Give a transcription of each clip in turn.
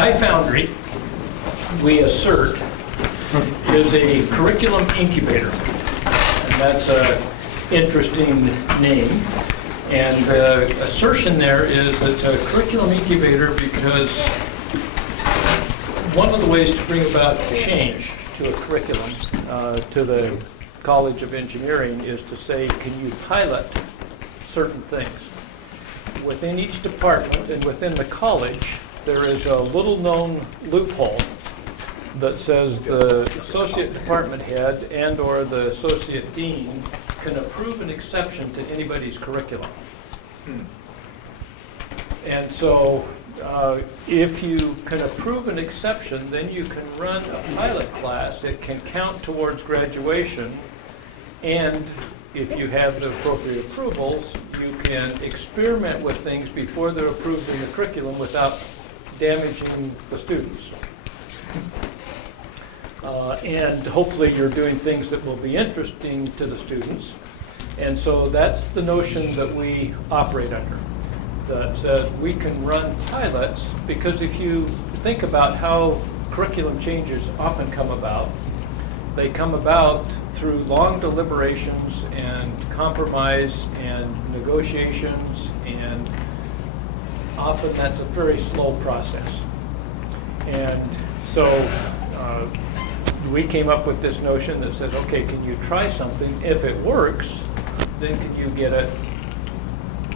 ifoundry, we assert, is a curriculum incubator. And that's an interesting name. And the assertion there is it's a curriculum incubator because one of the ways to bring about change to a curriculum, to the College of Engineering, is to say, can you pilot certain things? Within each department and within the college, there is a little known loophole that says the associate department head and or the associate dean can approve an exception to anybody's curriculum. And so if you can approve an exception, then you can run a pilot class. It can count towards graduation, and if you have the appropriate approvals, you can experiment with things before they're approved in the curriculum without damaging the students. And hopefully you're doing things that will be interesting to the students. And so that's the notion that we operate under, that says we can run pilots, because if you think about how curriculum changes often come about, they come about through long deliberations and compromise and negotiations, and often that's a very slow process. And so we came up with this notion that says, okay, can you try something? If it works, then can you get it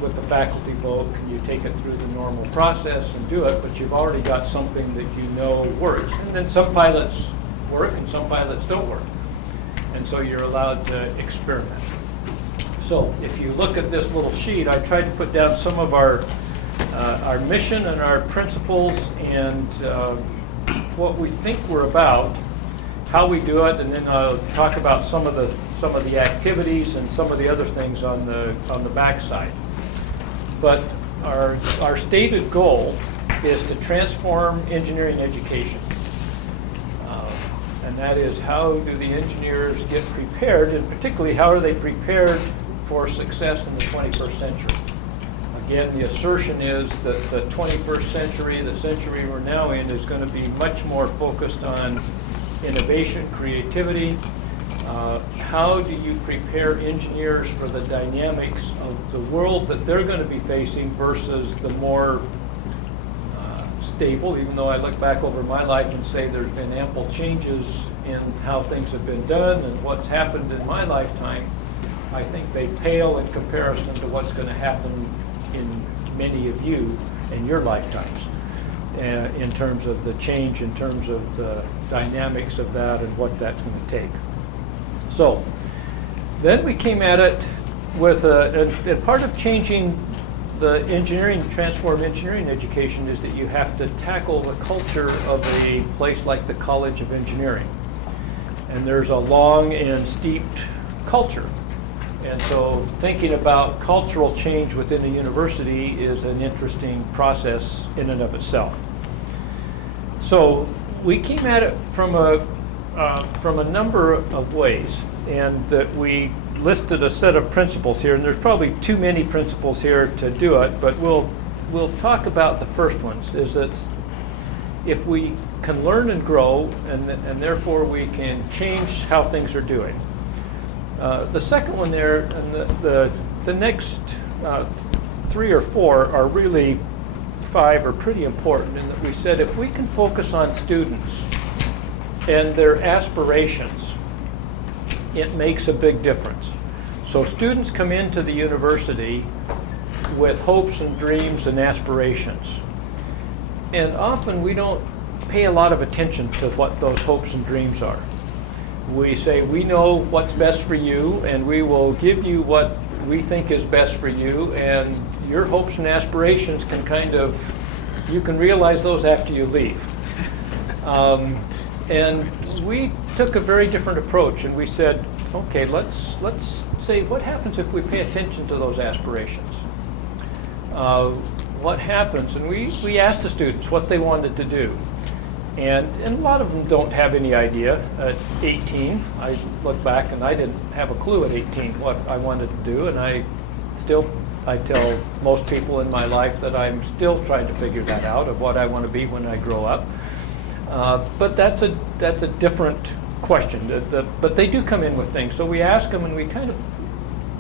with the faculty vote? Can you take it through the normal process and do it? But you've already got something that you know works. And then some pilots work and some pilots don't work. And so you're allowed to experiment. So if you look at this little sheet, I tried to put down some of our mission and our principles and what we think we're about, how we do it, and then I'll talk about some of the activities and some of the other things on the back side. But our stated goal is to transform engineering education. And that is, how do the engineers get prepared, and particularly how are they prepared for success in the 21st century? Again, the assertion is that the 21st century, the century we're now in, is going to be much more focused on innovation, creativity. How do you prepare engineers for the dynamics of the world that they're going to be facing versus the more stable, even though I look back over my life and say there's been ample changes in how things have been done and what's happened in my lifetime, I think they pale in comparison to what's going to happen in many of you in your lifetimes, in terms of the change, in terms of the dynamics of that and what that's going to take. So then we came at it with a part of changing the engineering, transform engineering education, is that you have to tackle the culture of a place like the College of Engineering. And there's a long and steeped culture. And so thinking about cultural change within a university is an interesting process in and of itself. So we came at it from a number of ways, and that we listed a set of principles here, and there's probably too many principles here to do it, but we'll talk about the first ones. Is that if we can learn and grow, and therefore we can change how things are doing. The second one there, and the next 3 or 4 are really 5 are pretty important, in that we said if we can focus on students and their aspirations, it makes a big difference. So students come into the university with hopes and dreams and aspirations. And often we don't pay a lot of attention to what those hopes and dreams are. We say, we know what's best for you, and we will give you what we think is best for you, and your hopes and aspirations can you can realize those after you leave. And we took a very different approach, and we said, okay, let's say, what happens if we pay attention to those aspirations? What happens? And we asked the students what they wanted to do. And a lot of them don't have any idea. At 18, I look back and I didn't have a clue at 18 what I wanted to do, and I still I tell most people in my life that I'm still trying to figure that out, of what I want to be when I grow up. But that's a different question. But they do come in with things. So we ask them, and we kind of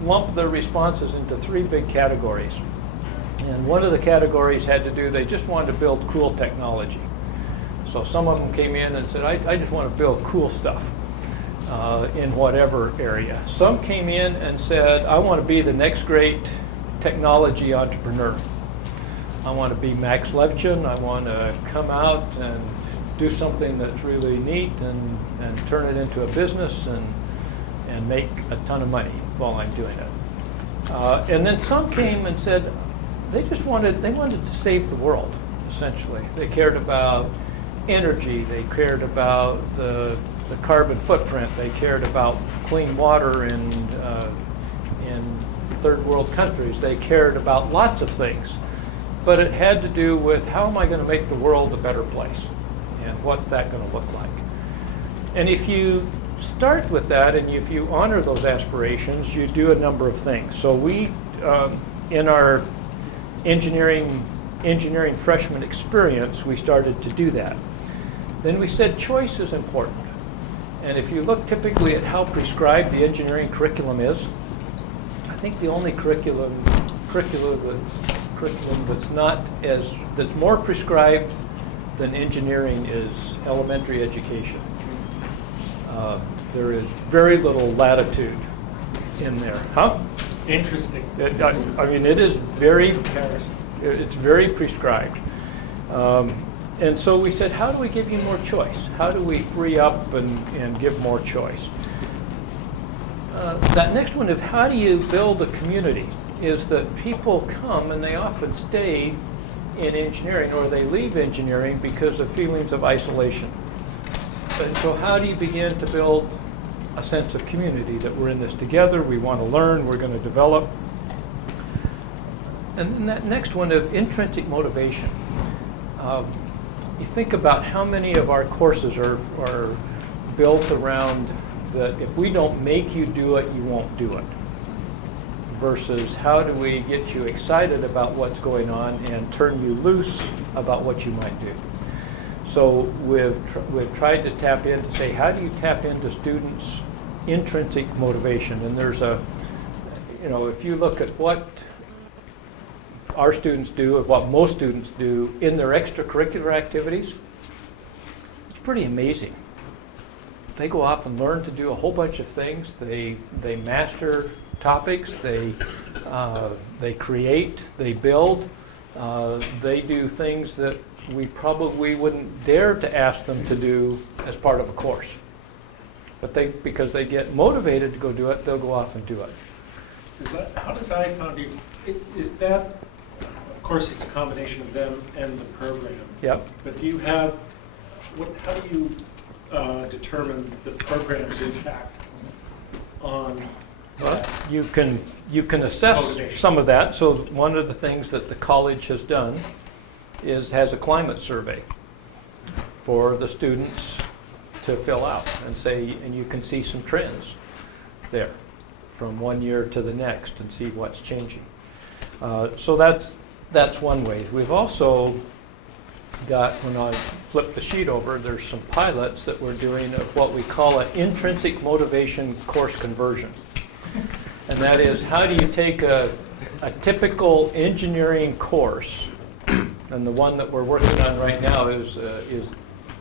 lump their responses into three big categories. And one of the categories had to do, they just wanted to build cool technology. So some of them came in and said, I just want to build cool stuff in whatever area. Some came in and said, I want to be the next great technology entrepreneur. I want to be Max Levchin. I want to come out and do something that's really neat and turn it into a business and make a ton of money while I'm doing it. And then some came and said they wanted to save the world, essentially. They cared about energy, they cared about the carbon footprint, they cared about clean water in third world countries, they cared about lots of things. But it had to do with, how am I going to make the world a better place? And what's that going to look like? And if you start with that, and if you honor those aspirations, you do a number of things. So we, in our engineering freshman experience, we started to do that. Then we said choice is important. And if you look typically at how prescribed the engineering curriculum is, I think the only curriculum that's more prescribed than engineering is elementary education. There is very little latitude in there. Huh? Interesting. I mean, it is it's very prescribed. And so we said, how do we give you more choice? How do we free up and give more choice? That next one of how do you build a community is that people come and they often stay in engineering, or they leave engineering because of feelings of isolation. And so how do you begin to build a sense of community, that we're in this together, we want to learn, we're going to develop? And then that next one of intrinsic motivation. You think about how many of our courses are built around that if we don't make you do it, you won't do it. Versus how do we get you excited about what's going on and turn you loose about what you might do. So we've tried to tap in to say, how do you tap into students' intrinsic motivation? And there's if you look at what our students do and what most students do in their extracurricular activities, it's pretty amazing. They go off and learn to do a whole bunch of things. They master topics, they create, they build, they do things that we probably wouldn't dare to ask them to do as part of a course. But because they get motivated to go do it, they'll go off and do it. How does ifoundry, is that, of course it's a combination of them and the program. Yep. But do you have, how do you determine the program's impact on that? You can assess motivation? Some of that. So one of the things that the college has done has a climate survey for the students to fill out and say, and you can see some trends there from one year to the next and see what's changing. So that's one way. We've also got, when I flip the sheet over, there's some pilots that we're doing of what we call an intrinsic motivation course conversion. And that is, how do you take a typical engineering course, and the one that we're working on right now is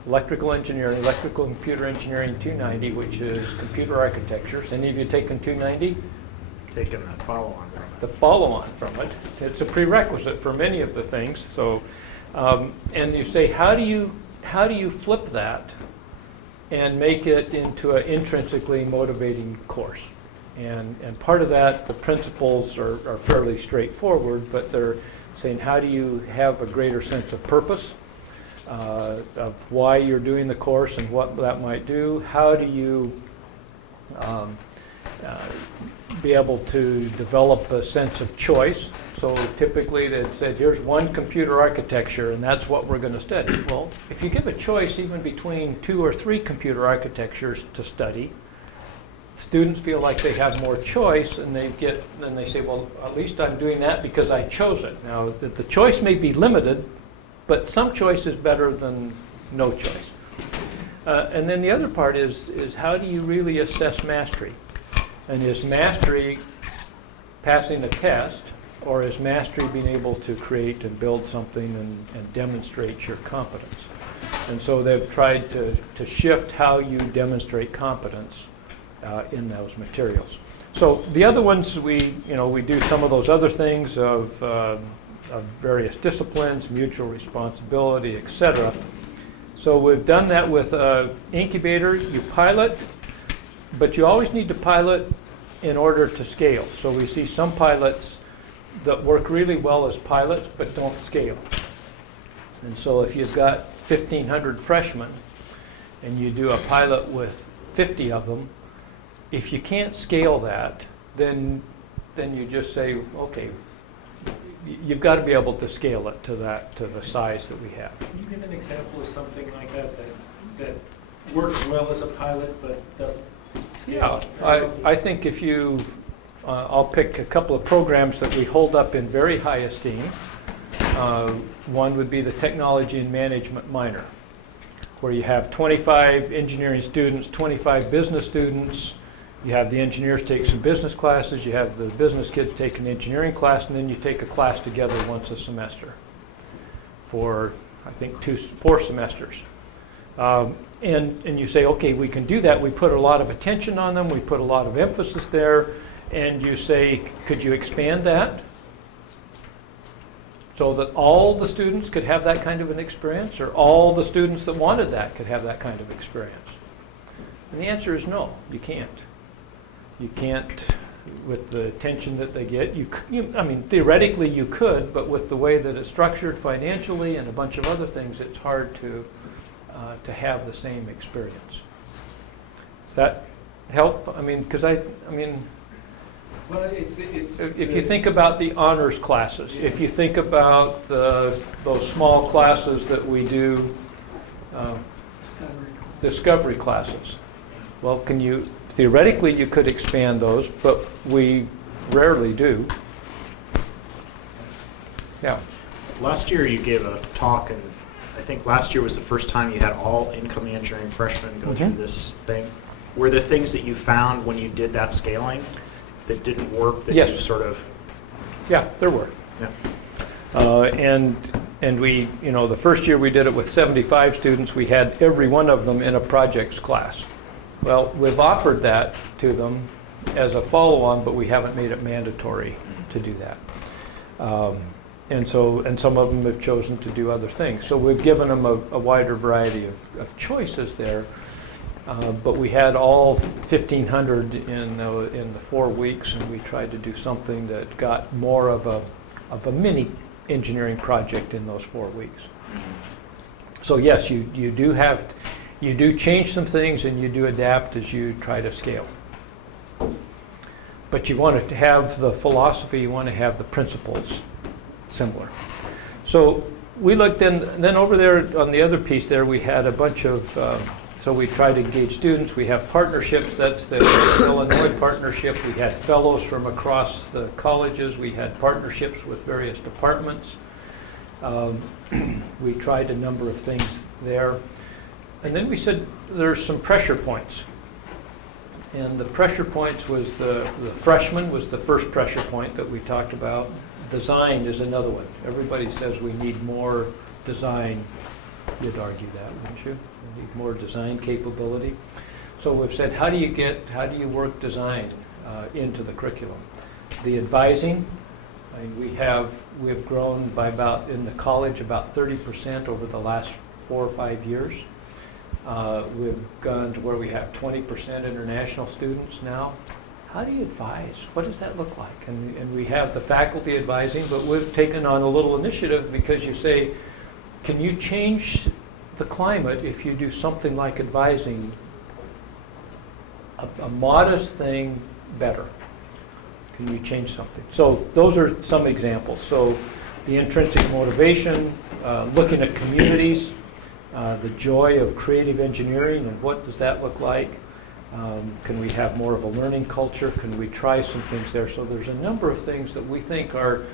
electrical engineering, electrical computer engineering 290, which is computer architecture. Any of you taken 290? Taking that follow-on from it. The follow-on from it. It's a prerequisite for many of the things. So, and you say, how do you flip that and make it into an intrinsically motivating course? And part of that, the principles are fairly straightforward, but they're saying, how do you have a greater sense of purpose, of why you're doing the course and what that might do? How do you be able to develop a sense of choice? So typically they said, here's one computer architecture and that's what we're going to study. Well, if you give a choice even between 2 or 3 computer architectures to study, students feel like they have more choice, and then they say, well, at least I'm doing that because I chose it. Now, the choice may be limited, but some choice is better than no choice. And then the other part is how do you really assess mastery? And is mastery passing a test, or is mastery being able to create and build something and demonstrate your competence? And so they've tried to shift how you demonstrate competence in those materials. So the other ones, we do some of those other things of various disciplines, mutual responsibility, etc. So we've done that with incubator. You pilot, but you always need to pilot in order to scale. So we see some pilots that work really well as pilots but don't scale. And so if you've got 1,500 freshmen and you do a pilot with 50 of them, if you can't scale that, then you just say, okay, you've got to be able to scale it to the size that we have. Can you give an example of something like that works well as a pilot but doesn't scale? Yeah, I think if you, I'll pick a couple of programs that we hold up in very high esteem. One would be the technology and management minor, where you have 25 engineering students, 25 business students. You have the engineers take some business classes, you have the business kids take an engineering class, and then you take a class together once a semester for, I think, 4 semesters. And you say, okay, we can do that. We put a lot of attention on them. We put a lot of emphasis there. And you say, could you expand that so that all the students could have that kind of an experience, or all the students that wanted that could have that kind of experience? And the answer is no, you can't. You can't, with the attention that they get. I mean, theoretically you could, but with the way that it's structured financially and a bunch of other things, it's hard to have the same experience. Does that help? I mean, because Well, it's if you think about the honors classes, if you think about those small classes that we do, discovery classes, well, theoretically you could expand those, but we rarely do. Yeah. Last year you gave a talk, and I think last year was the first time you had all incoming engineering freshmen go through this thing. Were there things that you found when you did that scaling that didn't work, that Yes. you sort of... Yeah, there were. Yeah. And we, the first year we did it with 75 students, we had every one of them in a projects class. Well, we've offered that to them as a follow-on, but we haven't made it mandatory to do that. And some of them have chosen to do other things. So we've given them a wider variety of choices there. But we had all 1,500 in the 4 weeks, and we tried to do something that got more of a mini engineering project in those 4 weeks. So yes, you do change some things, and you do adapt as you try to scale. But you want to have the philosophy, you want to have the principles similar. So we looked in, then over there on the other piece there, we had a bunch of, so we tried to engage students. We have partnerships. That's the Illinois partnership. We had fellows from across the colleges. We had partnerships with various departments. We tried a number of things there. And then we said there's some pressure points. And the pressure points was the freshman was the first pressure point that we talked about. Design is another one. Everybody says we need more design. You'd argue that, wouldn't you? We need more design capability. So we've said, how do you work design into the curriculum? The advising, I mean, we've grown by in the college about 30% over the last 4 or 5 years. We've gone to where we have 20% international students now. How do you advise? What does that look like? And we have the faculty advising, but we've taken on a little initiative because you say, can you change the climate if you do something like advising, a modest thing better? Can you change something? So those are some examples. So the intrinsic motivation, looking at communities, the joy of creative engineering and what does that look like, Can we have more of a learning culture? Can we try some things there? So there's a number of things that we think are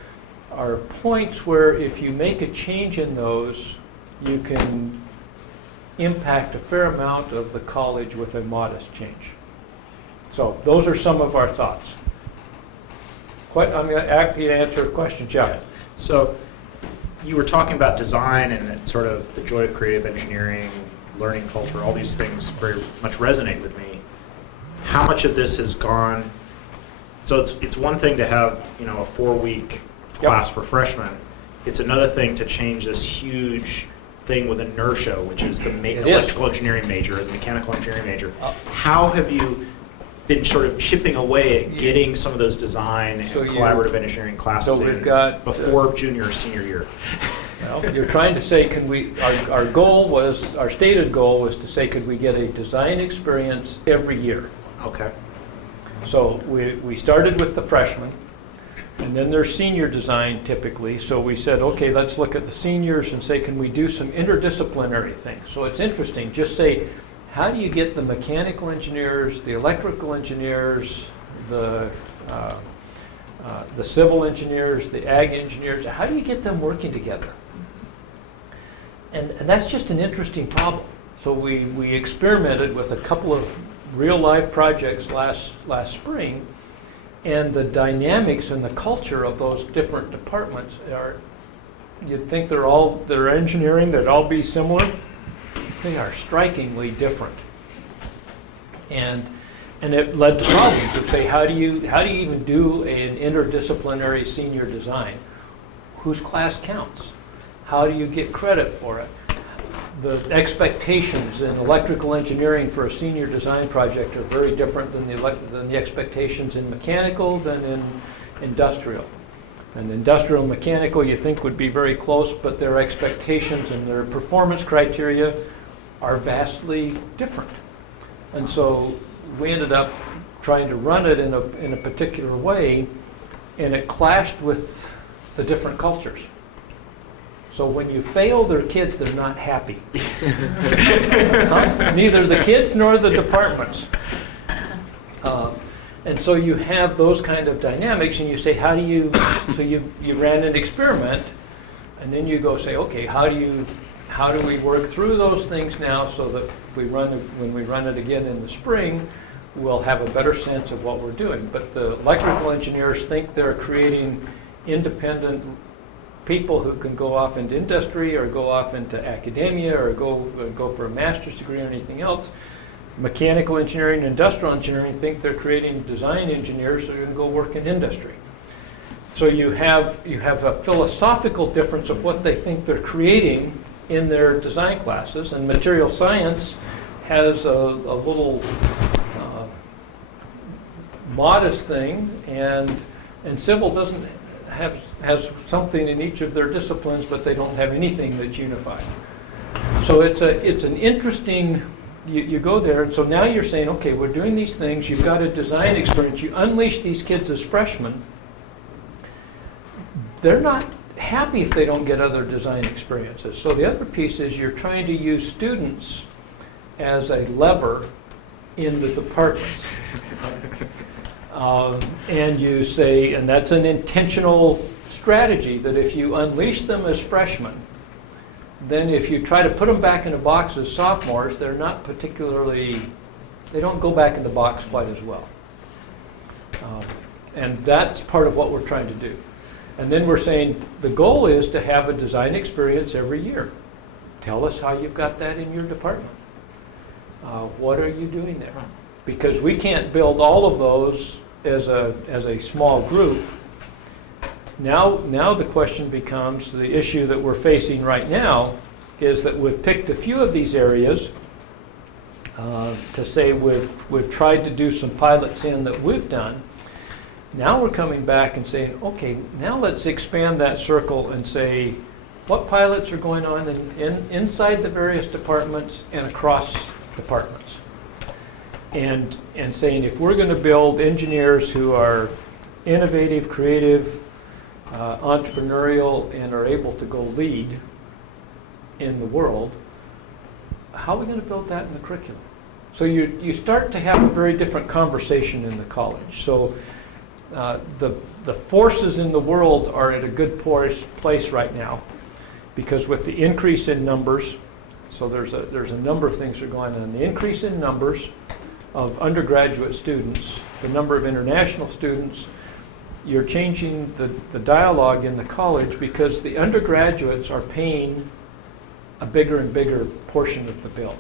points where if you make a change in those, you can impact a fair amount of the college with a modest change. So those are some of our thoughts. I'm going to answer a question, Jeff. So you were talking about design and that sort of the joy of creative engineering, learning culture, all these things very much resonate with me. How much of this has gone, so it's one thing to have, you know, a 4-week class for freshmen. It's another thing to change this huge thing with inertia, which is the electrical engineering major, the mechanical engineering major. How have you been sort of chipping away at getting some of those design and collaborative engineering classes in before junior or senior year? Well, you're trying to say, can we, our goal was, our stated goal was to say, could we get a design experience every year? Okay. So we started with the freshmen, and then there's senior design typically. So we said, okay, let's look at the seniors and say, can we do some interdisciplinary things? So it's interesting, just say, how do you get the mechanical engineers, the electrical engineers, the civil engineers, the ag engineers, how do you get them working together? And that's just an interesting problem. So we experimented with a couple of real-life projects last spring, and the dynamics and the culture of those different departments are, you'd think they're engineering, they'd all be similar. They are strikingly different. And it led to problems of say, how do you even do an interdisciplinary senior design? Whose class counts? How do you get credit for it? The expectations in electrical engineering for a senior design project are very different than the expectations in mechanical than in industrial. And industrial and mechanical you think would be very close, but their expectations and their performance criteria are vastly different. And so we ended up trying to run it in a particular way, and it clashed with the different cultures. So when you fail their kids, they're not happy. Neither the kids nor the departments. And so you have those kind of dynamics, and you say, how do you, so you ran an experiment, and then you go say, okay, how do we work through those things now so that if when we run it again in the spring, we'll have a better sense of what we're doing. But the electrical engineers think they're creating independent people who can go off into industry or go off into academia or go for a master's degree or anything else. Mechanical engineering and industrial engineering think they're creating design engineers who are going to go work in industry. So you have a philosophical difference of what they think they're creating in their design classes, and material science has a little modest thing, and civil doesn't has something in each of their disciplines, but they don't have anything that's unified. So it's an interesting, you go there, and so now you're saying, okay, we're doing these things, you've got a design experience, you unleash these kids as freshmen, they're not happy if they don't get other design experiences. So the other piece is you're trying to use students as a lever in the departments. And you say, and that's an intentional strategy, that if you unleash them as freshmen, then if you try to put them back in a box as sophomores, they're not particularly, they don't go back in the box quite as well. And that's part of what we're trying to do. And then we're saying the goal is to have a design experience every year. Tell us how you've got that in your department. What are you doing there? Because we can't build all of those as a small group. Now the question becomes, the issue that we're facing right now is that we've picked a few of these areas to say we've tried to do some pilots in that we've done. Now we're coming back and saying, okay, now let's expand that circle and say, what pilots are going on inside the various departments and across departments? And saying, if we're going to build engineers who are innovative, creative, entrepreneurial, and are able to go lead in the world, how are we going to build that in the curriculum? So you start to have a very different conversation in the college. So the forces in the world are at a good place right now, because with the increase in numbers, so there's a number of things that are going on. The increase in numbers of undergraduate students, the number of international students, you're changing the dialogue in the college because the undergraduates are paying a bigger and bigger portion of the bill.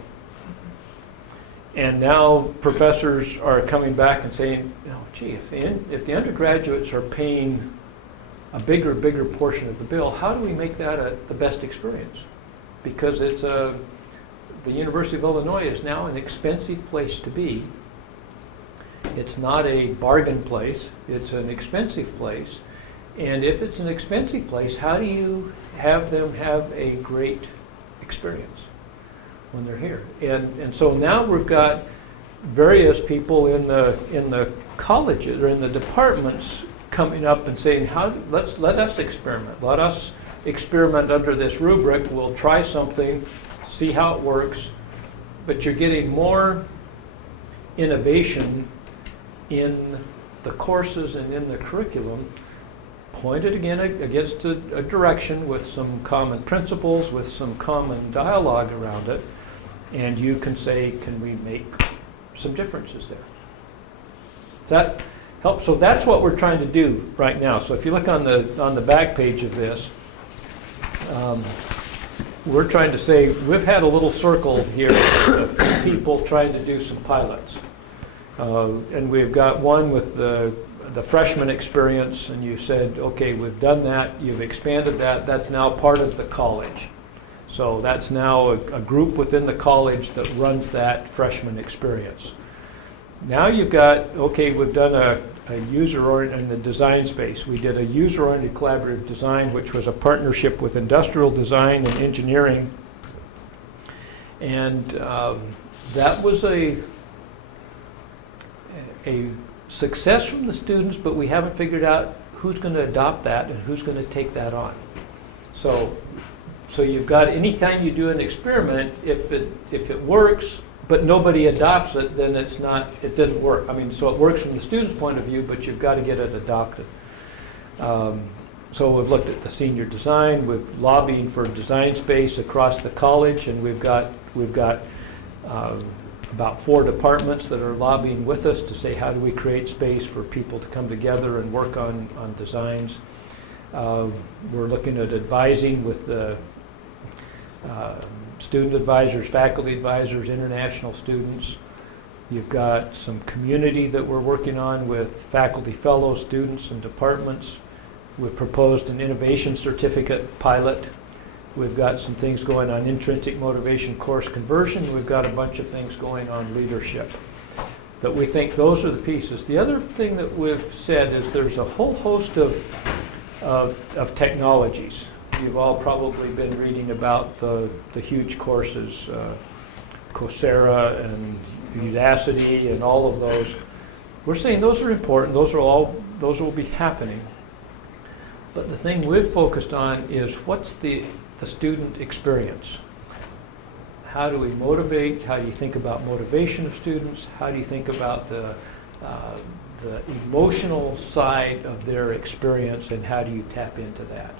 And now professors are coming back and saying, gee, if the undergraduates are paying a bigger portion of the bill, how do we make that the best experience? Because the University of Illinois is now an expensive place to be. It's not a bargain place, it's an expensive place. And if it's an expensive place, how do you have them have a great experience when they're here? And so now we've got various people in the colleges or in the departments coming up and saying, let us experiment. Let us experiment under this rubric. We'll try something, see how it works. But you're getting more innovation in the courses and in the curriculum, pointed again against a direction with some common principles, with some common dialogue around it, and you can say, can we make some differences there? That helps. So that's what we're trying to do right now. So if you look on the back page of this, we're trying to say, we've had a little circle here of people trying to do some pilots. And we've got one with the freshman experience, and you said, okay, we've done that, you've expanded that, that's now part of the college. So that's now a group within the college that runs that freshman experience. Now you've got, okay, we've done a user-oriented, in the design space, we did a user-oriented collaborative design, which was a partnership with industrial design and engineering. And that was a success from the students, but we haven't figured out who's going to adopt that and who's going to take that on. So you've got, anytime you do an experiment, if it works, but nobody adopts it, then it didn't work. I mean, so it works from the student's point of view, but you've got to get it adopted. So we've looked at the senior design, we're lobbying for design space across the college, and we've got about 4 departments that are lobbying with us to say, how do we create space for people to come together and work on designs. We're looking at advising with the student advisors, faculty advisors, international students. You've got some community that we're working on with faculty fellows, students, and departments. We've proposed an innovation certificate pilot. We've got some things going on intrinsic motivation course conversion. We've got a bunch of things going on leadership that we think those are the pieces. The other thing that we've said is there's a whole host of technologies. You've all probably been reading about the huge courses, Coursera and Udacity and all of those. We're saying those are important. Those will be happening. But the thing we've focused on is what's the student experience. How do we motivate? How do you think about motivation of students? How do you think about the emotional side of their experience, and how do you tap into that?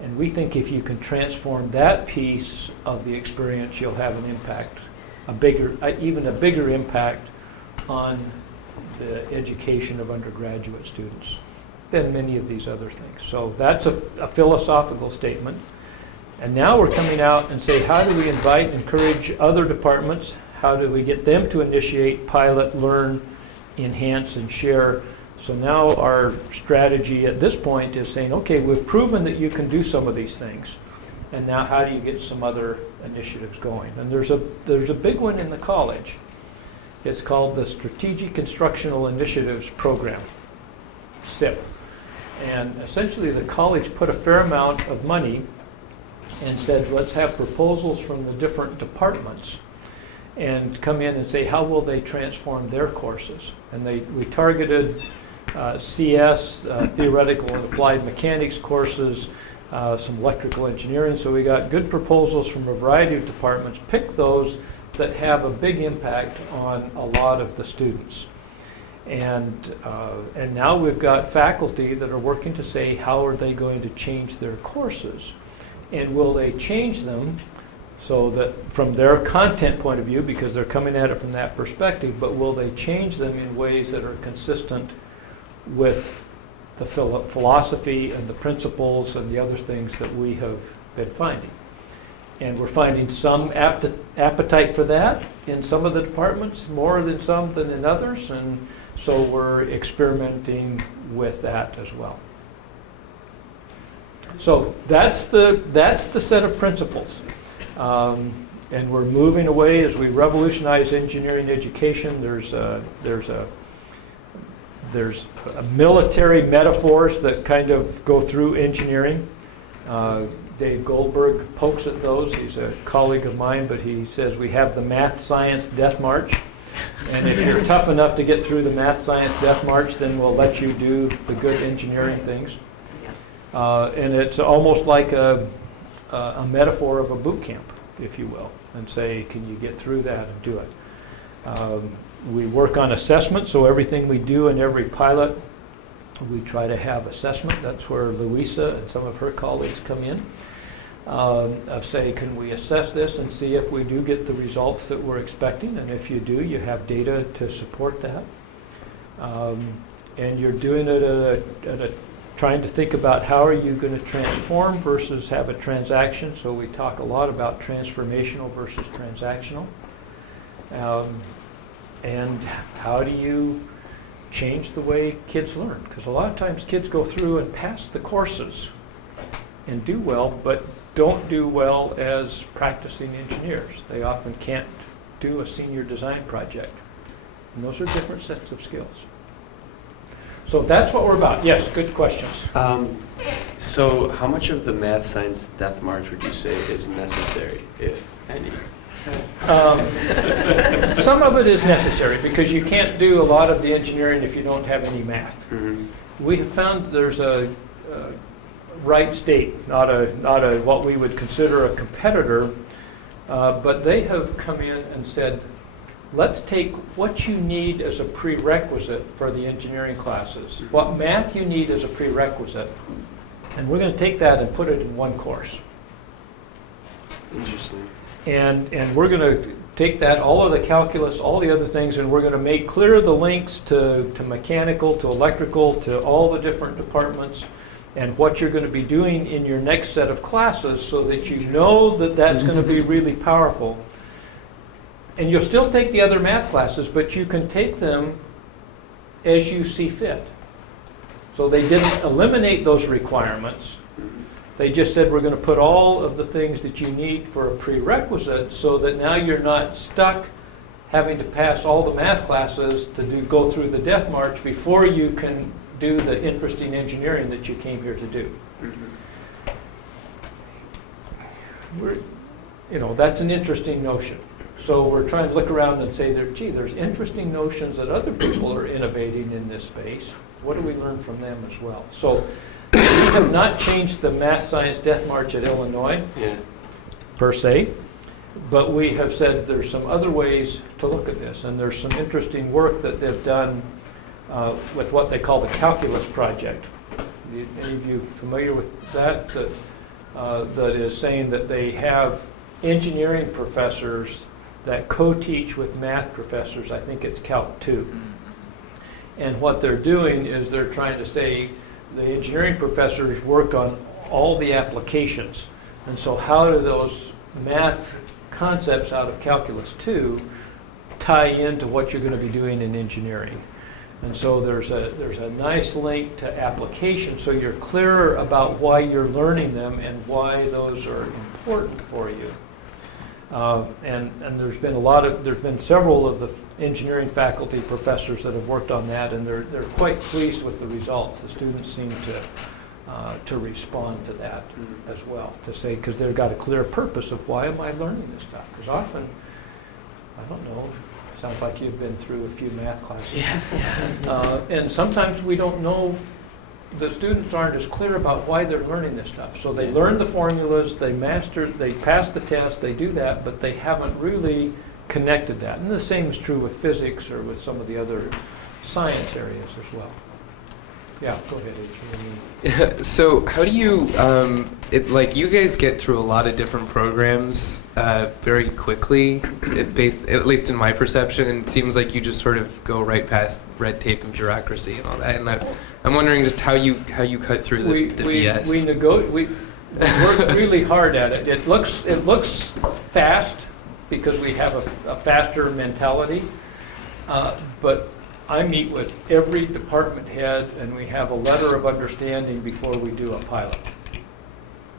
And we think if you can transform that piece of the experience, you'll have an impact, even a bigger impact on the education of undergraduate students than many of these other things. So that's a philosophical statement. And now we're coming out and say, how do we invite, encourage other departments? How do we get them to initiate, pilot, learn, enhance, and share? So now our strategy at this point is saying, okay, we've proven that you can do some of these things. And now how do you get some other initiatives going? And there's a big one in the college. It's called the Strategic Instructional Initiatives Program, SIP. And essentially the college put a fair amount of money and said, let's have proposals from the different departments and come in and say, how will they transform their courses? And we targeted CS, theoretical and applied mechanics courses, some electrical engineering. So we got good proposals from a variety of departments, picked those, that have a big impact on a lot of the students. And now we've got faculty that are working to say, how are they going to change their courses? And will they change them so that from their content point of view, because they're coming at it from that perspective, but will they change them in ways that are consistent with the philosophy and the principles and the other things that we have been finding? And we're finding some appetite for that in some of the departments, more than some than in others, and so we're experimenting with that as well. So that's the set of principles. And we're moving away as we revolutionize engineering education. There's military metaphors that kind of go through engineering. Dave Goldberg pokes at those. He's a colleague of mine, but he says we have the math science death march. And if you're tough enough to get through the math science death march, then we'll let you do the good engineering things. And it's almost like a metaphor of a boot camp, if you will, and say, can you get through that and do it? We work on assessment, so everything we do in every pilot, we try to have assessment. That's where Louisa and some of her colleagues come in. Of say, can we assess this and see if we do get the results that we're expecting? And if you do, you have data to support that. And you're doing it trying to think about how are you going to transform versus have a transaction. So we talk a lot about transformational versus transactional. And how do you change the way kids learn? Because a lot of times kids go through and pass the courses and do well, but don't do well as practicing engineers. They often can't do a senior design project. And those are different sets of skills. So that's what we're about. Yes, good questions. So how much of the math science death march would you say is necessary, if any? Some of it is necessary because you can't do a lot of the engineering if you don't have any math. Mm-hmm. We have found there's a right state, not a what we would consider a competitor, but they have come in and said, let's take what you need as a prerequisite for the engineering classes, what math you need as a prerequisite, and we're going to take that and put it in one course. Interesting. And we're going to take that, all of the calculus, all the other things, and we're going to make clear the links to mechanical, to electrical, to all the different departments, and what you're going to be doing in your next set of classes so that you know that that's going to be really powerful. And you'll still take the other math classes, but you can take them as you see fit. So they didn't eliminate those requirements. They just said we're going to put all of the things that you need for a prerequisite so that now you're not stuck having to pass all the math classes to go through the death march before you can do the interesting engineering that you came here to do. That's an interesting notion. So we're trying to look around and say, there's interesting notions that other people are innovating in this space. What do we learn from them as well? So we have not changed the math science death march at Illinois, per se, but we have said there's some other ways to look at this, and there's some interesting work that they've done with what they call the calculus project. Any of you familiar with that? That is saying that they have engineering professors that co-teach with math professors. I think it's Calc 2. And what they're doing is they're trying to say the engineering professors work on all the applications. And so how do those math concepts out of Calculus 2 tie into what you're going to be doing in engineering? And so there's a nice link to application, so you're clearer about why you're learning them and why those are important for you. And there's been several of the engineering faculty professors that have worked on that, and they're quite pleased with the results. The students seem to respond to that as well, to say, because they've got a clear purpose of why am I learning this stuff? Because often, I don't know, sounds like you've been through a few math classes. And sometimes we don't know, the students aren't as clear about why they're learning this stuff. So they learn the formulas, they pass the test, they do that, but they haven't really connected that. And the same is true with physics or with some of the other science areas as well. Yeah, go ahead, Adrian. So how do you, like you guys get through a lot of different programs very quickly, at least in my perception, and it seems like you just sort of go right past red tape and bureaucracy and all that. And I'm wondering just how you cut through the BS. We work really hard at it. It looks fast because we have a faster mentality, but I meet with every department head, and we have a letter of understanding before we do a pilot.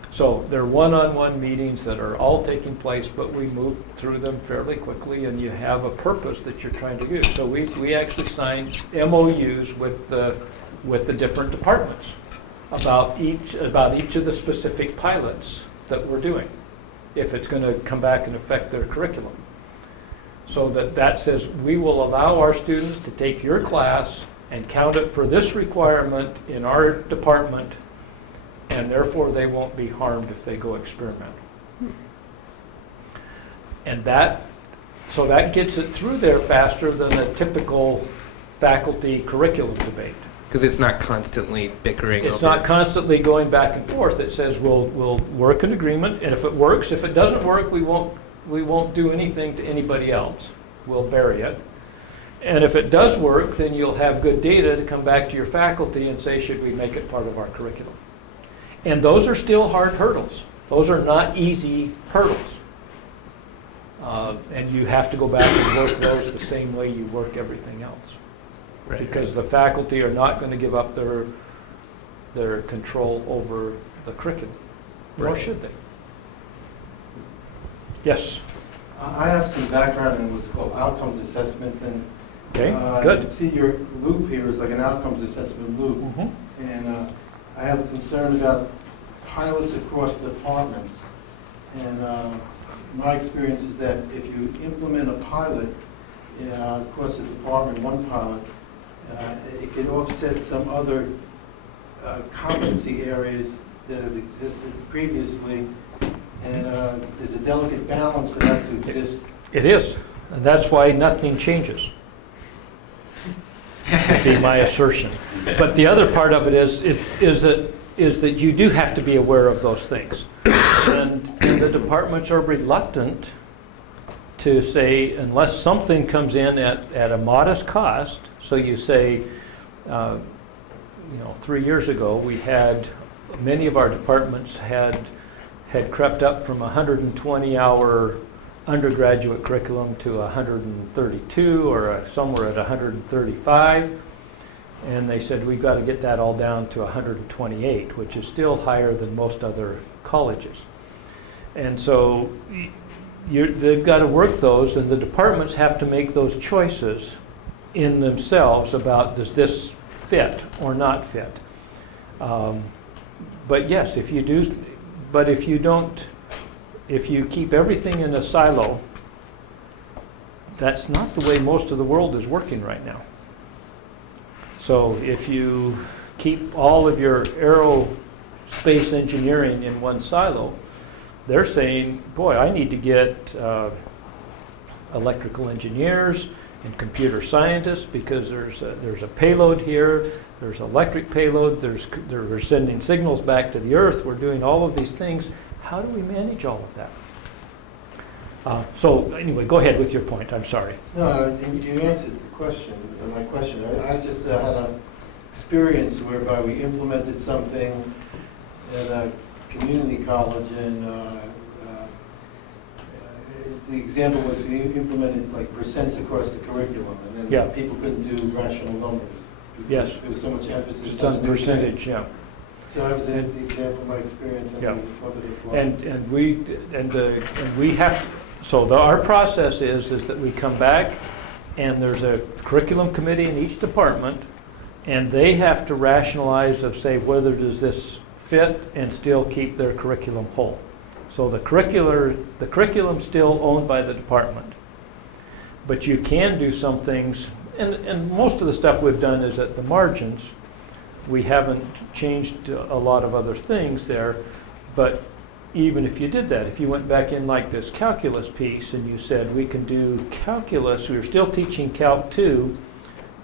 So they're one-on-one meetings that are all taking place, but we move through them fairly quickly, and you have a purpose that you're trying to use. So we actually sign MOUs with the different departments about each of the specific pilots that we're doing, if it's going to come back and affect their curriculum. So that says we will allow our students to take your class and count it for this requirement in our department, and therefore they won't be harmed if they go experiment. And so that gets it through there faster than a typical faculty curriculum debate. Because it's not constantly bickering. It's not constantly going back and forth. It says we'll work an agreement, and if it works, if it doesn't work, we won't do anything to anybody else. We'll bury it. And if it does work, then you'll have good data to come back to your faculty and say, should we make it part of our curriculum? And those are still hard hurdles. Those are not easy hurdles. And you have to go back and work those the same way you work everything else. Right. Because the faculty are not going to give up their control over the curriculum, nor Right. should they. Yes. I have some background in what's called outcomes assessment, and Okay, good. see your loop here is like an outcomes assessment loop, Mhm. and I have a concern about pilots across departments. And my experience is that if you implement a pilot across a department, one pilot, it can offset some other competency areas that have existed previously. And there's a delicate balance that has to exist. It is, and that's why nothing changes. Would be my assertion. But the other part of it is that you do have to be aware of those things. And the departments are reluctant to say, unless something comes in at a modest cost, so you say, 3 years ago, we had, many of our departments had crept up from 120-hour undergraduate curriculum to 132, or somewhere at 135. And they said, we've got to get that all down to 128, which is still higher than most other colleges. And so they've got to work those, and the departments have to make those choices in themselves about, does this fit or not fit? But yes, if you do, but if you don't, if you keep everything in a silo, that's not the way most of the world is working right now. So if you keep all of your aerospace engineering in one silo, they're saying, boy, I need to get electrical engineers and computer scientists, because there's a payload here, there's electric payload, we're sending signals back to the Earth, we're doing all of these things. How do we manage all of that? So anyway, go ahead with your point, I'm sorry. No, you answered the question, my question. I just had an experience whereby we implemented something at a community college, and the example was we implemented like percents across the curriculum, and then Yeah. people couldn't do rational numbers. because Yes. There was so much emphasis Just on on the new thing. percentage, yeah. So that was the example of my experience, and Yeah. I just wanted to. And we have, so our process is that we come back, and there's a curriculum committee in each department, and they have to rationalize of, say, whether does this fit and still keep their curriculum whole. So the curriculum's still owned by the department. But you can do some things, and most of the stuff we've done is at the margins. We haven't changed a lot of other things there, but even if you did that, if you went back in like this calculus piece and you said we can do calculus, we're still teaching Calc 2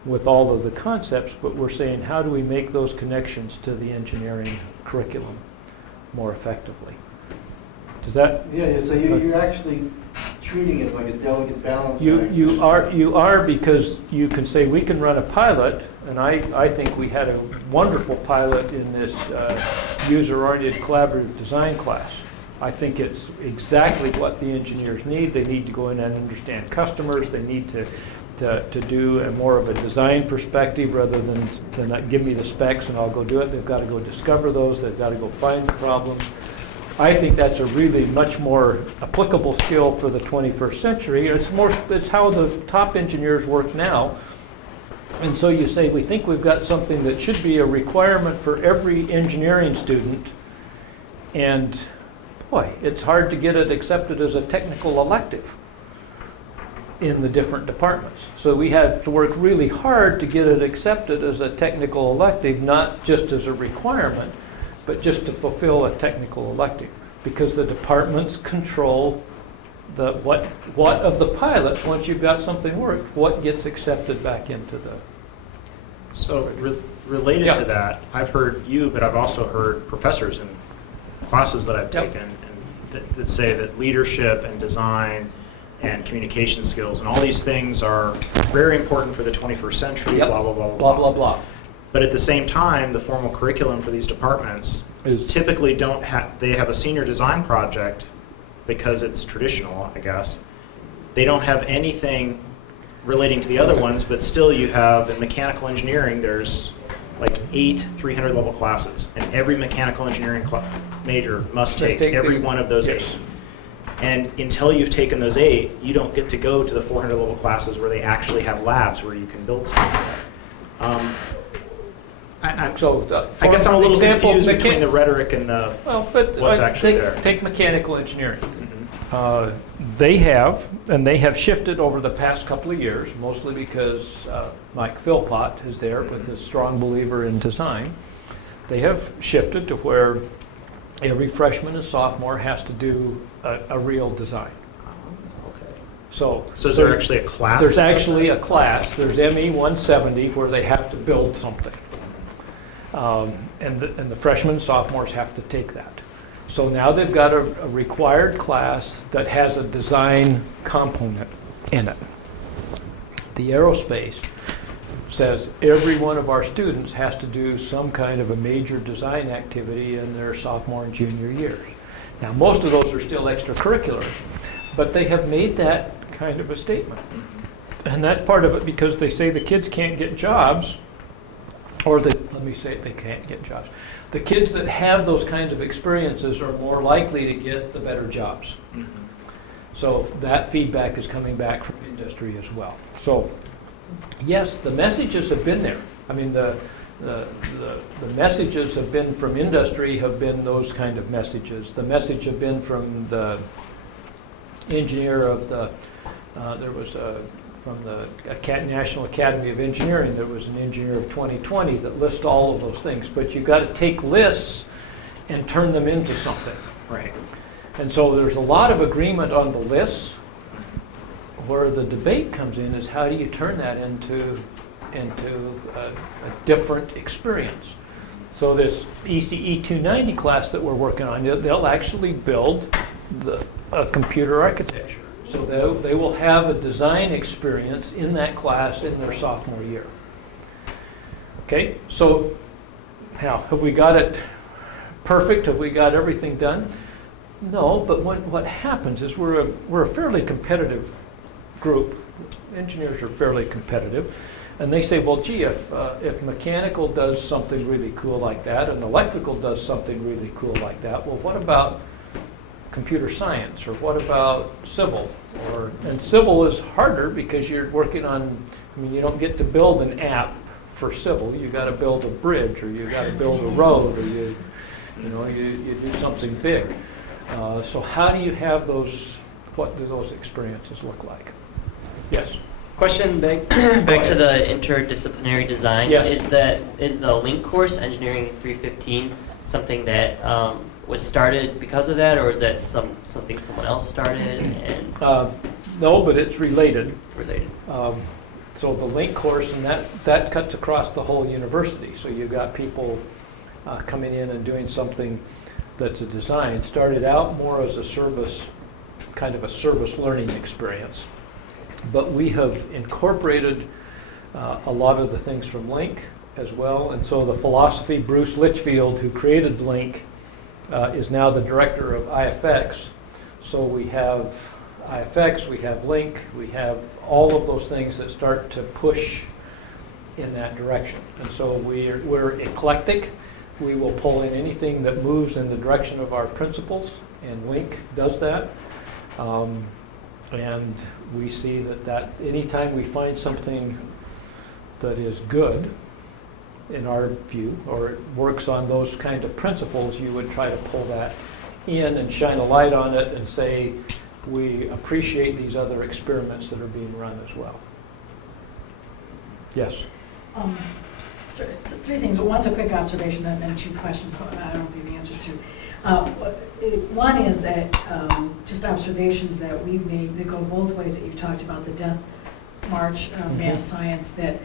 with all of the concepts, but we're saying how do we make those connections to the engineering curriculum more effectively? Does that? Yeah, so you're actually treating it like a delicate balance You act. you are because you can say we can run a pilot, and I think we had a wonderful pilot in this user-oriented collaborative design class. I think it's exactly what the engineers need. They need to go in and understand customers. They need to do a more of a design perspective rather than not give me the specs and I'll go do it. They've got to go discover those. They've got to go find the problems. I think that's a really much more applicable skill for the 21st century. It's how the top engineers work now. And so you say, we think we've got something that should be a requirement for every engineering student. And boy, it's hard to get it accepted as a technical elective in the different departments. So we had to work really hard to get it accepted as a technical elective, not just as a requirement, but just to fulfill a technical elective, because the departments control the what of the pilots, once you've got something worked, what gets accepted back into the. So related Yeah. to that, I've heard you, but I've also heard professors in classes that I've Yep. taken and that say that leadership and design and communication skills and all these things are very important for the 21st century, Yep. blah, blah, blah, Blah, blah, blah. But at the same time, the formal curriculum for these departments typically don't have, they have a senior design project because it's traditional, I guess. They don't have anything relating to the other ones, but still you have in mechanical engineering, there's like 8 300 level classes, and every mechanical engineering major must take every one of those yes. 8. And until you've taken those 8, you don't get to go to the 400 level classes where they actually have labs where you can build stuff. I guess I'm a little confused between the rhetoric and the what's actually there. Take mechanical engineering. They have shifted over the past couple of years, mostly because Mike Philpott is there with a strong believer in design. They have shifted to where every freshman and sophomore has to do a real design. So is there actually a class? There's actually a class. There's ME 170 where they have to build something. And the freshmen and sophomores have to take that. So now they've got a required class that has a design component in it. The aerospace says every one of our students has to do some kind of a major design activity in their sophomore and junior years. Now, most of those are still extracurricular, but they have made that kind of a statement. And that's part of it because they say the kids can't get jobs, or let me say they can't get jobs. The kids that have those kinds of experiences are more likely to get the better jobs. So that feedback is coming back from industry as well. So yes, the messages have been there. I mean, the messages have been from industry have been those kind of messages. The message have been from the engineer of the, from the National Academy of Engineering, there was an engineer of 2020 that lists all of those things. But you've got to take lists and turn them into something. Right. And so there's a lot of agreement on the lists. Where the debate comes in is how do you turn that into a different experience. So this ECE 290 class that we're working on, they'll actually build a computer architecture. So they will have a design experience in that class in their sophomore year. Okay, so now, have we got it perfect? Have we got everything done? No, but what happens is we're a fairly competitive group. Engineers are fairly competitive. And they say, well, gee, if mechanical does something really cool like that and electrical does something really cool like that, well, what about computer science, or what about civil? And civil is harder because you're working on, I mean, you don't get to build an app for civil. You got to build a bridge, or you got to build a road, or you do something big. So how do you have those? What do those experiences look like? Yes. Question back to the interdisciplinary design. Yes. Is the link course Engineering 315 something that was started because of that, or is that something someone else started and No, but it's related. related? So the Link course, and that cuts across the whole university. So you've got people coming in and doing something that's a design. Started out more as a service, kind of a service learning experience. But we have incorporated a lot of the things from Link as well. And so the philosophy, Bruce Litchfield, who created Link, is now the director of IFX. So we have IFX, we have Link, we have all of those things that start to push in that direction. And so we're eclectic. We will pull in anything that moves in the direction of our principles, and Link does that. And we see that anytime we find something that is good, in our view, or it works on those kind of principles, you would try to pull that in and shine a light on it and say, we appreciate these other experiments that are being run as well. Yes? Three things. One's a quick observation, and then two questions. I don't know if you have the answers to. One is that just observations that we've made that go both ways that you talked about, the Death March, math science, that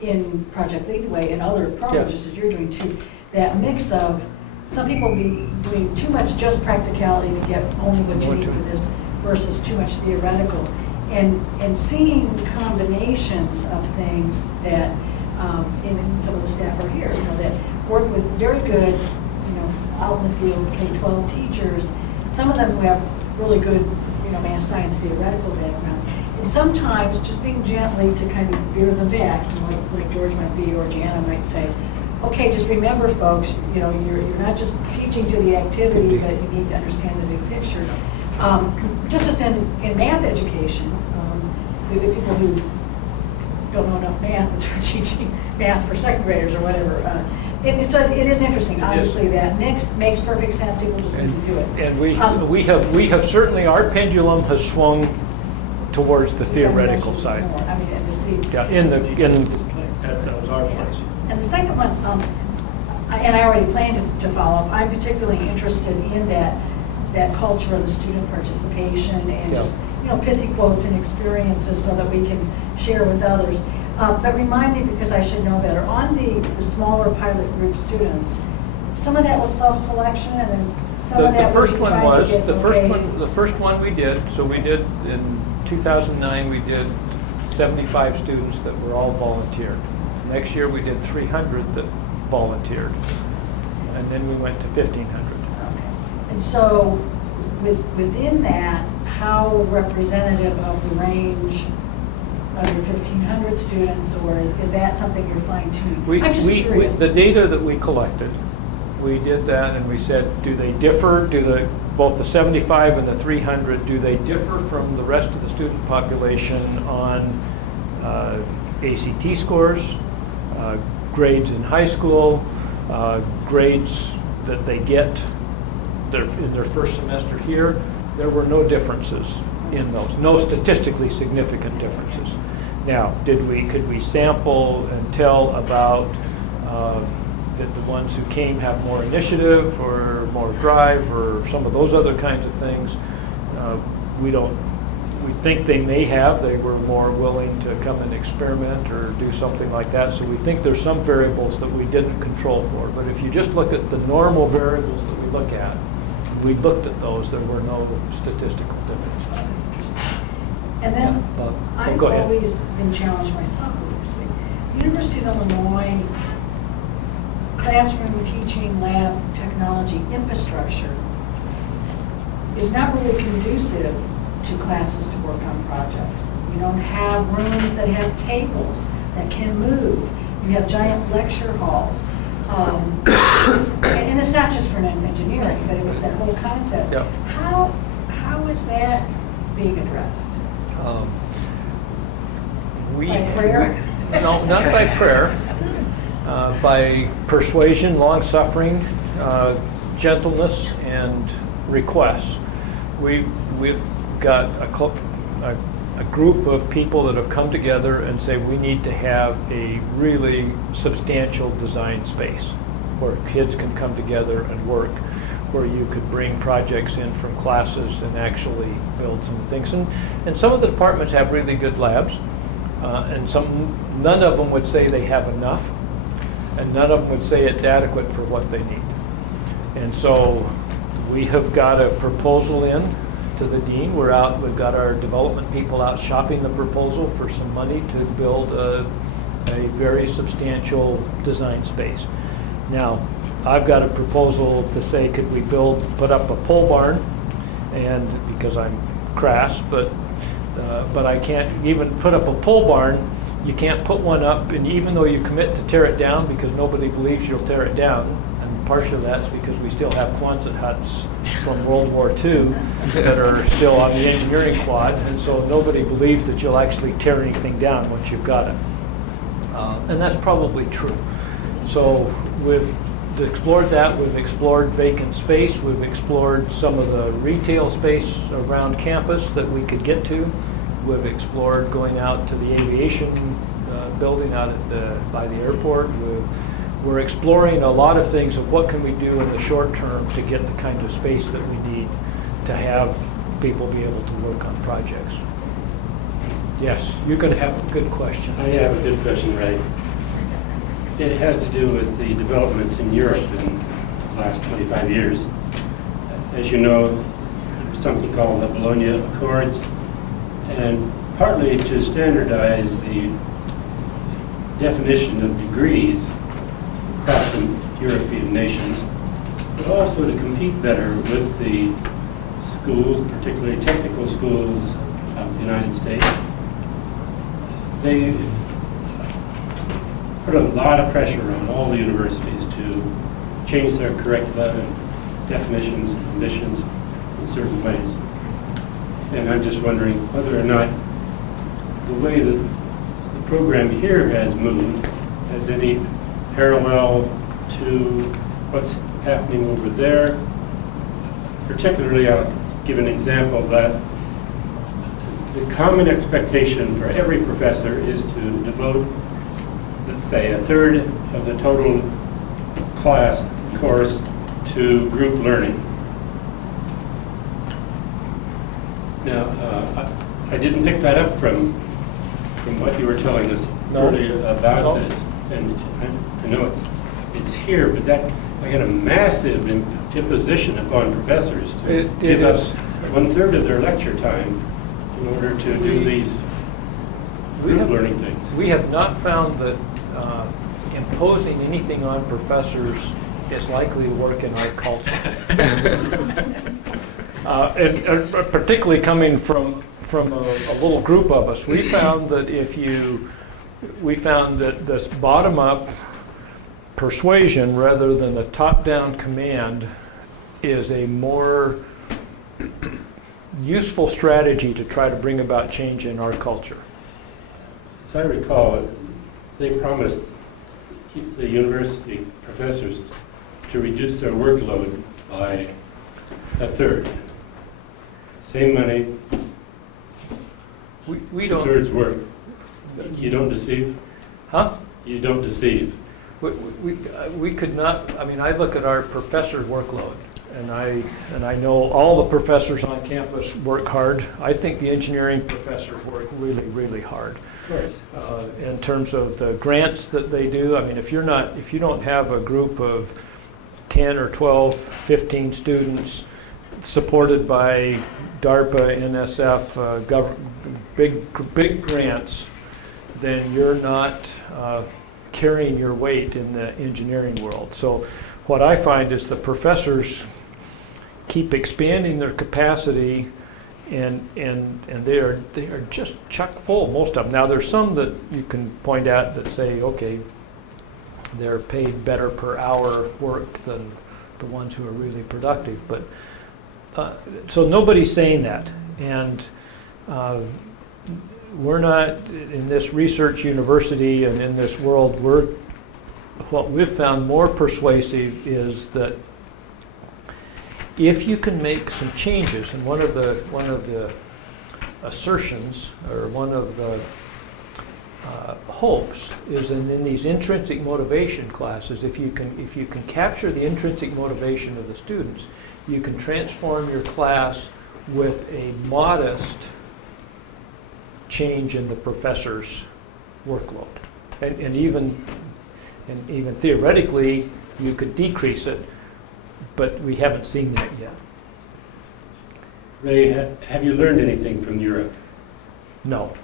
in Project Lead the Way and other programs Yes. just as you're doing too, that mix of some people be doing too much just practicality to get only what you need for this versus too much theoretical, and seeing combinations of things that and some of the staff are here, that work with very good, out in the field K-12 teachers. Some of them who have really good, math science theoretical background, and sometimes just being gently to kind of veer them back, like George might be or Jana might say, okay, just remember, folks, you're not just teaching to the activity, but you need to understand the big picture. Just as in math education, we have people who don't know enough math, but they're teaching math for second graders or whatever. It is interesting. Obviously, that mix makes perfect sense. People just need to do it. And we have certainly, our pendulum has swung towards the theoretical side. I mean, and deceive. Yeah, at our place. And the second one, and I already planned to follow up, I'm particularly interested in that culture of the student participation and just, pithy quotes and experiences so that we can share with others. But remind me, because I should know better, on the smaller pilot group students, some of that was self-selection and then some of that was The first one we did, so we did in 2009, we did 75 students that were all volunteered. Next year we did 300 that volunteered, and then we went to 1,500. Okay. And so within that, how representative of the range of your 1,500 students, or is that something you're fine-tuning? I'm just curious. The data that we collected, we did that and we said, do they differ? Both the 75 and the 300, do they differ from the rest of the student population on ACT scores, grades in high school, grades that they get in their first semester here? There were no differences in those, no statistically significant differences. Now, could we sample and tell about that the ones who came have more initiative or more drive or some of those other kinds of things? We think they may have. They were more willing to come and experiment or do something like that. So we think there's some variables that we didn't control for. But if you just look at the normal variables that we look at, we looked at those, there were no statistical differences. And then I've go ahead. always been challenged myself. University of Illinois classroom teaching, lab, technology infrastructure is not really conducive to classes to work on projects. You don't have rooms that have tables that can move. You have giant lecture halls. And it's not just for engineering, but it was that whole concept. Yeah. How is that being addressed? By prayer? No, not by prayer. By persuasion, long-suffering, gentleness, and requests. We've got a group of people that have come together and say we need to have a really substantial design space. where kids can come together and work, where you could bring projects in from classes and actually build some things. And some of the departments have really good labs, and none of them would say they have enough, and none of them would say it's adequate for what they need. And so we have got a proposal in to the dean. We've got our development people out shopping the proposal for some money to build a very substantial design space. Now, I've got a proposal to say, could we put up a pole barn? And because I'm crass, but I can't even put up a pole barn. You can't put one up, and even though you commit to tear it down because nobody believes you'll tear it down, and partially that's because we still have Quonset huts from World War II that are still on the engineering quad, and so nobody believes that you'll actually tear anything down once you've got it. And that's probably true. So we've explored that. We've explored vacant space. We've explored some of the retail space around campus that we could get to. We've explored going out to the aviation building out by the airport. We're exploring a lot of things of what can we do in the short term to get the kind of space that we need to have people be able to work on projects. Yes, you're going to have a good question. I have a good question, Ray. It has to do with the developments in Europe in the last 25 years. As you know, there's something called the Bologna Accords, and partly to standardize the definition of degrees across the European nations, but also to compete better with the schools, particularly technical schools of the United States. They put a lot of pressure on all the universities to change their curricula and definitions and conditions in certain ways. And I'm just wondering whether or not the way that the program here has moved has any parallel to what's happening over there. Particularly, I'll give an example that the common expectation for every professor is to devote, let's say, a third of the total class course to group learning. Now, I didn't pick that up from what you were telling us earlier about this, and I know it's here, but that I got a massive imposition upon professors to give up 1/3 of their lecture time in order to do these group learning things. We have not found that imposing anything on professors is likely to work in our culture. And particularly coming from a little group of us, we found that this bottom-up persuasion rather than the top-down command is a more useful strategy to try to bring about change in our culture. As I recall, they promised the university professors to reduce their workload by 1/3. Same money, We don't. 2/3 work. You don't deceive? Huh? You don't deceive. We could not, I mean, I look at our professor workload, and I know all the professors on campus work hard. I think the engineering professors work really, really hard. Of course. In terms of the grants that they do. I mean, if you don't have a group of 10 or 12, 15 students supported by DARPA, NSF, big grants, then you're not carrying your weight in the engineering world. So what I find is the professors keep expanding their capacity, and they are just chock full, most of them. Now there's some that you can point at that say, okay, they're paid better per hour worked than the ones who are really productive, but so nobody's saying that, and we're not in this research university and in this world. What we've found more persuasive is that if you can make some changes, and one of the assertions or one of the hopes is in these intrinsic motivation classes, if you can capture the intrinsic motivation of the students, you can transform your class with a modest change in the professor's workload. And even theoretically, you could decrease it, but we haven't seen that yet. Ray, have you learned anything from Europe? No.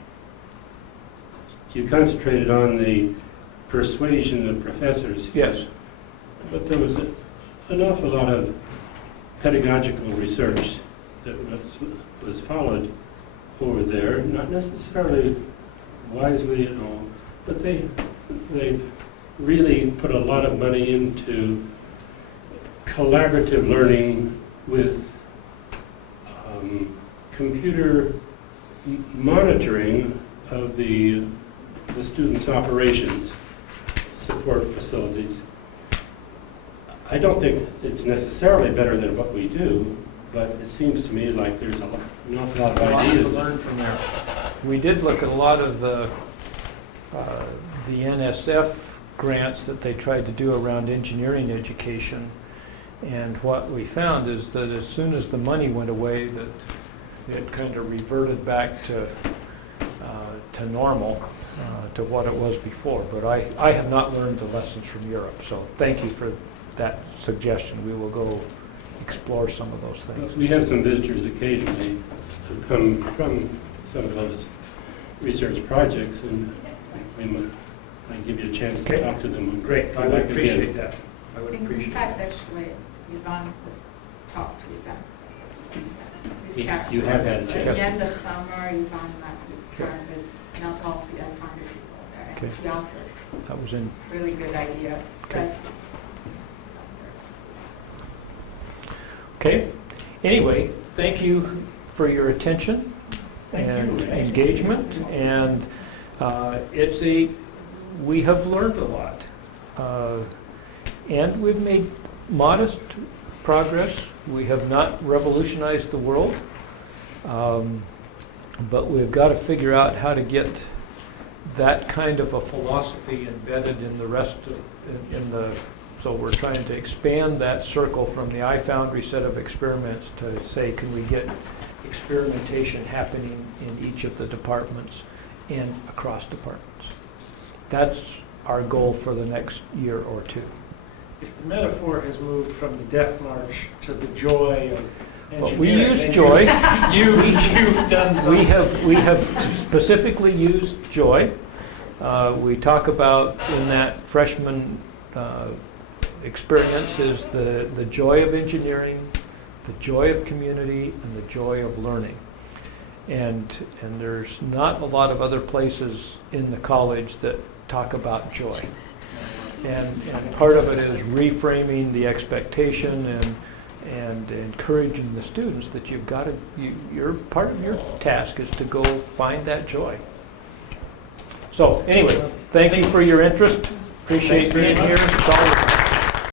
You concentrated on the persuasion of professors. Yes. But there was an awful lot of pedagogical research that was followed over there, not necessarily wisely at all, but they really put a lot of money into collaborative learning with computer monitoring of the students' operations, support facilities. I don't think it's necessarily better than what we do, but it seems to me like there's an awful lot of ideas. To learn from there. We did look at a lot of the NSF grants that they tried to do around engineering education, and what we found is that as soon as the money went away, that it kind of reverted back to normal, to what it was before. But I have not learned the lessons from Europe, so thank you for that suggestion. We will go explore some of those things. We have some visitors occasionally who come from some of those research projects, and we might give you a chance to talk to them. Great, I would appreciate that. I would appreciate In fact, actually, Yvonne has talked to them. You have had a At chance. the end of summer, Yvonne met with her, but not all the ifoundry people there, Okay. and she offered That was in. really good ideas. Okay. Okay. Anyway, thank you for your attention and engagement. And we have learned a lot. And we've made modest progress. We have not revolutionized the world. But we've got to figure out how to get that kind of a philosophy embedded in the rest of, so we're trying to expand that circle from the ifoundry set of experiments to say, can we get experimentation happening in each of the departments and across departments? That's our goal for the next year or two. If the metaphor has moved from the death march to the joy of But engineering. we use joy. You've done something. We have specifically used joy. We talk about in that freshman experience is the joy of engineering, the joy of community, and the joy of learning. And there's not a lot of other places in the college that talk about joy. And part of it is reframing the expectation and encouraging the students that you've got to, your part of your task is to go find that joy. So anyway, thank you for your interest. Appreciate being here. It's all